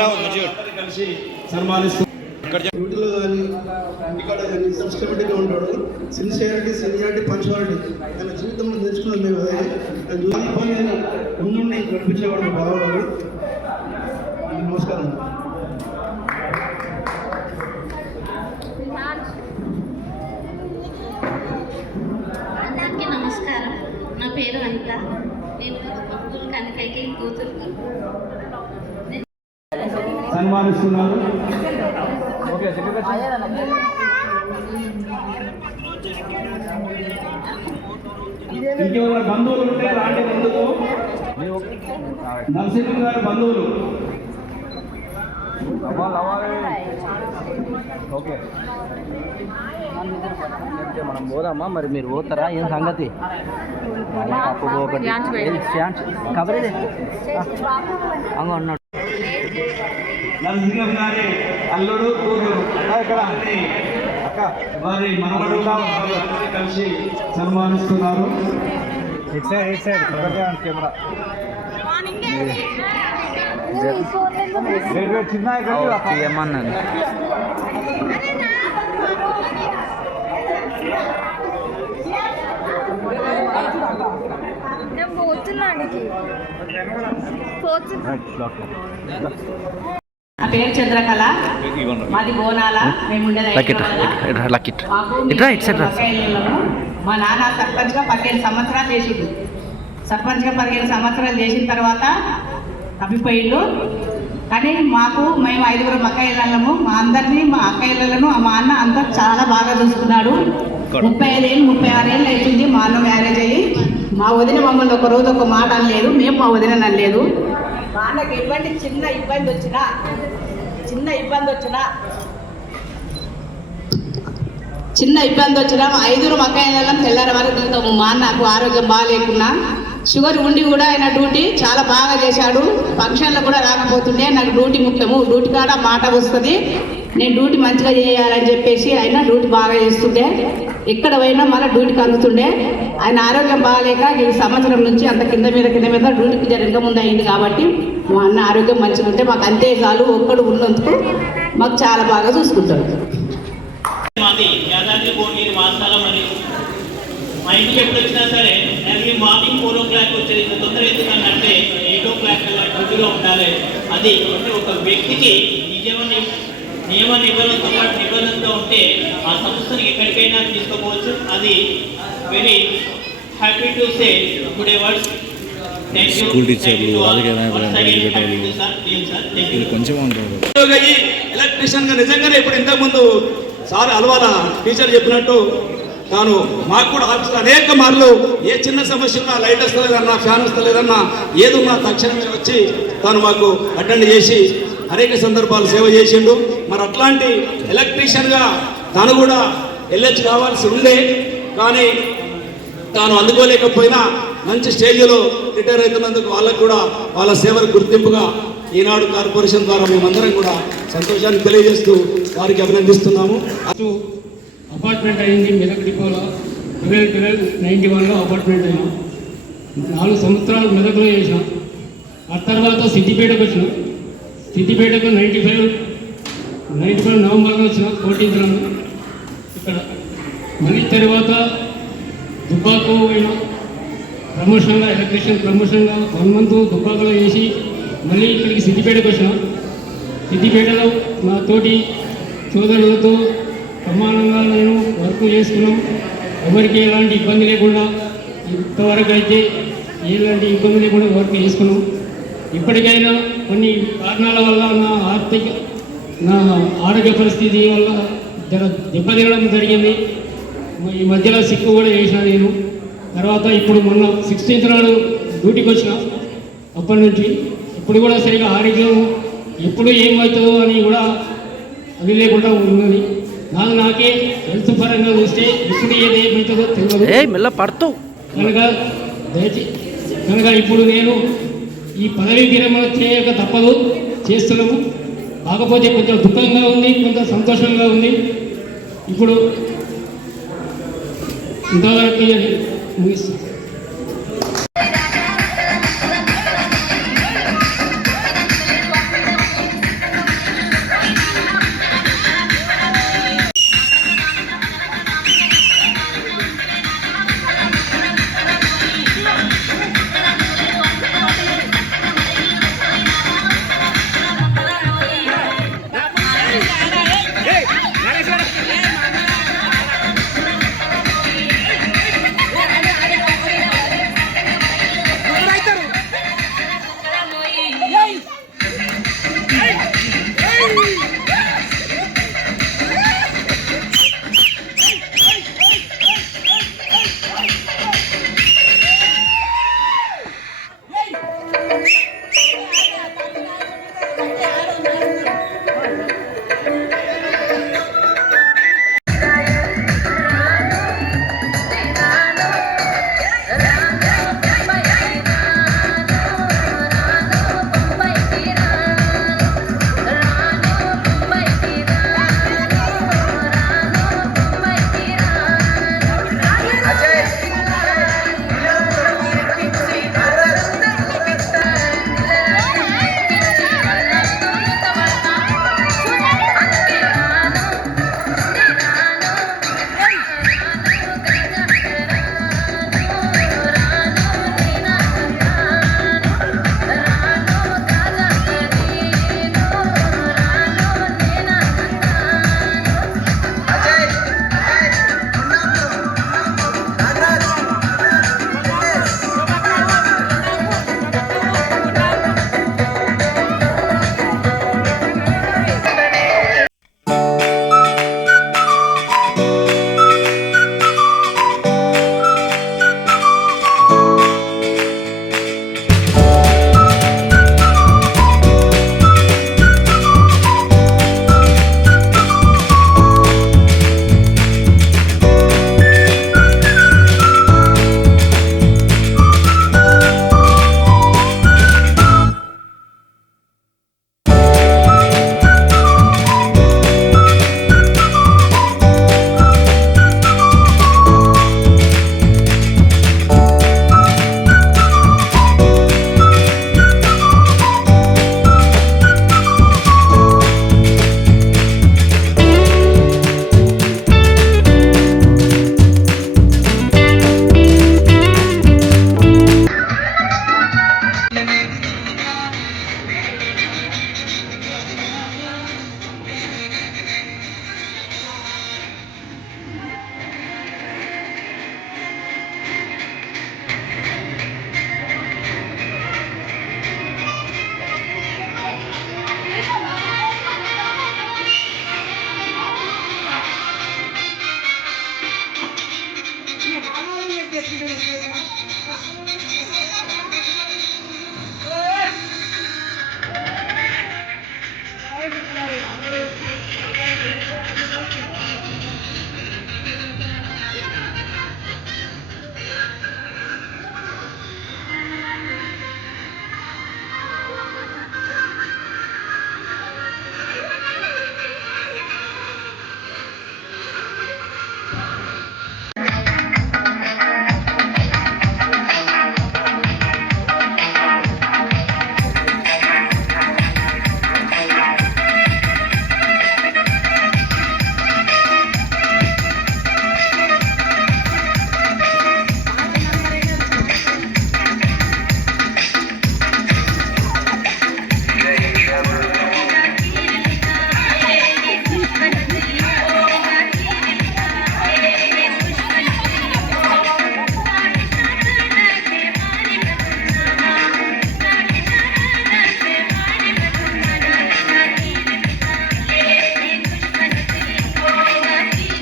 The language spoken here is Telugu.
కలిసి సన్మానిస్తూ డ్యూటీలో కానీ ఇంటికాడ కానీ సిస్టమేటిక్గా ఉంటాడు. సిన్సియారిటీ సీనియారిటీ పంచువాలిటీ తన జీవితంలో నేర్చుకున్నది మేము అదే. తన జోలి పని ముందుండి నడిపించేవాడు బావగారు నమస్కారం. అందరికీ నమస్కారం. నా పేరు అనిత. నేను అబ్దుల్ కనకైకి కూతురు సన్మానిస్తున్నారు ఇంకెవరైనా బంధువులు ఉంటే రాండి ముందుకు నరసింహ గారి బంధువులు. ఓకే. మనం పోదామా మరి మీరు పోతారా ఏం సంగతి కవరేజ్ అంగ ఉన్నాడు నరసింహ గారి అల్లుడు కూతురు వారి మనవడు కలిసి సన్మానిస్తున్నారు. కెమెరా. చిన్న ఏమన్నాను నేను పోతున్నానికి పోతున్నా. పేరు చంద్రకళ. మాది బోనాల. మేము ఉండేది మా నాన్న సర్పంచ్గా పదిహేను సంవత్సరాలు చేసిండు. సర్పంచ్గా పదిహేను సంవత్సరాలు చేసిన తర్వాత తప్పిపోయిండు. కానీ మాకు మేము ఐదుగురు మక్కయ్యలము మా అందరినీ మా అక్కయ్యలను మా అన్న అంతా చాలా బాగా చూసుకున్నాడు. ముప్పై ఐదేళ్ళు ముప్పై ఆరేళ్ళు అవుతుంది మా అన్న మ్యారేజ్ అయ్యి. మా వదిన మమ్మల్ని ఒక రోజు ఒక మాట అనలేదు. మేము మా వదిన అనలేదు. మా అన్నకి ఎటువంటి చిన్న ఇబ్బంది వచ్చినా చిన్న ఇబ్బంది వచ్చినా. చిన్న ఇబ్బంది వచ్చినా ఐదుగురు మక్కాయిలం తెల్లారి వరకు వెళ్తాము మా నాకు ఆరోగ్యం బాగాలేకున్నా. షుగర్ ఉండి కూడా ఆయన డ్యూటీ చాలా బాగా చేశాడు. ఫంక్షన్లో కూడా రాకపోతుండే. నాకు డ్యూటీ ముఖ్యము. డ్యూటీ కాడ మాట వస్తుంది. నేను డ్యూటీ మంచిగా చేయాలని చెప్పేసి ఆయన డ్యూటీ బాగా చేస్తుండే. ఎక్కడ పోయినా మళ్ళీ డ్యూటీకి అందుతుండే. ఆయన ఆరోగ్యం బాగాలేక ఈ సంవత్సరం నుంచి అంత కింద మీద కింద మీద డ్యూటీకి జరగక ముందు అయింది కాబట్టి మా అన్న ఆరోగ్యం మంచిగా ఉంటే మాకు అంతే చాలు. ఒక్కడు ఉన్నందుకు మాకు చాలా బాగా చూసుకుంటాడు. మాది యాదాద్రి భువనగిరి వాసాల మరి మా ఇంటికి ఎప్పుడు వచ్చినా సరే early morning four o'clock వచ్చేది. తొందర ఎందుకంటే ఎయిట్ ఓ క్లాక్ అలా డ్యూటీలో ఉండాలి. అది అంటే ఒక వ్యక్తికి నిజమ నియమ నిబంధనతో పాటు నిబంధనతో ఉంటే ఆ సంస్థని ఎక్కడికైనా తీసుకోవచ్చు అది very happy to say good words school టీచర్లు. ఇది కొంచెం ఉంటుంది ఉద్యోగి అయ్యి ఎలక్ట్రీషియన్గా నిజంగానే ఇప్పుడు ఇంతకుముందు సార్ అలవాల టీచర్ చెప్పినట్టు తాను మాకు కూడా ఆఫీసులో అనేక మార్లు ఏ చిన్న సమస్య ఉన్నా లైట్ వస్తలేదన్నా ఫ్యాన్ వస్తలేదన్నా ఏదున్నా తక్షణమే వచ్చి తాను మాకు అటెండ్ చేసి అనేక సందర్భాలు సేవ చేసిండు. మరి అట్లాంటి ఎలక్ట్రీషియన్గా తాను కూడా వెళ్ళొచ్చు కావాల్సి ఉండే కానీ తాను అందుకోలేకపోయినా మంచి స్టేజ్లో రిటైర్ అవుతున్నందుకు వాళ్ళకు కూడా వాళ్ళ సేవలకు గుర్తింపుగా ఈనాడు కార్పొరేషన్ ద్వారా మేమందరం కూడా సంతోషాన్ని తెలియజేస్తూ వారికి అభినందిస్తున్నాము. అపార్ట్మెంట్ అయింది మెదక్ డిపోలో ట్వెల్వ్ ట్వెల్వ్ నైంటీ వన్లో అపార్ట్మెంట్ అయినా నాలుగు సంవత్సరాలు మెదక్లో చేసినాం. ఆ తర్వాత సిద్దిపేటకు వచ్చినాం. సిద్దిపేటకు నైంటీ ఫైవ్ నైంటీ ఫైవ్ నవంబర్లో వచ్చిన ఫోర్టీన్త్ ఇక్కడ మళ్ళీ తర్వాత దుబ్బాకు పోయినా ప్రమోషన్గా ఎలక్ట్రీషియన్ ప్రమోషన్గా వన్ మంత్ దుబ్బాకలో చేసి మళ్ళీ ఇక్కడికి సిద్దిపేటకు వచ్చినాం. సిద్దిపేటలో నా తోటి సోదరులతో సమానంగా నేను వర్క్ చేసుకున్నాం. ఎవరికి ఎలాంటి ఇబ్బంది లేకుండా ఇంతవరకు అయితే ఎలాంటి ఇబ్బంది లేకుండా వర్క్ చేసుకున్నాం. ఇప్పటికైనా కొన్ని కారణాల వల్ల నా ఆర్థిక నా ఆరోగ్య పరిస్థితి వల్ల జర దెబ్బతినడం జరిగింది. ఈ మధ్యలో సిక్కు కూడా చేసిన నేను. తర్వాత ఇప్పుడు మొన్న సిక్స్టీన్త్ నాడు డ్యూటీకి వచ్చిన అప్పటి నుంచి. ఇప్పుడు కూడా సరిగా ఆరోగ్యం ఎప్పుడు ఏమవుతుందో అని కూడా అది లేకుండా ఉన్నది. నాకు నాకే హెల్త్ పరంగా చూస్తే ఇప్పుడు ఏది ఏమవుతుందో తెలియదు. కనుక దయచే కనుక ఇప్పుడు నేను ఈ పదవి విరమణ చేయక తప్పదు. చేస్తున్నాము. కాకపోతే కొంచెం దుఃఖంగా ఉంది కొంత సంతోషంగా ఉంది. ఇప్పుడు ఇంతవరకు ముగిస్తుంది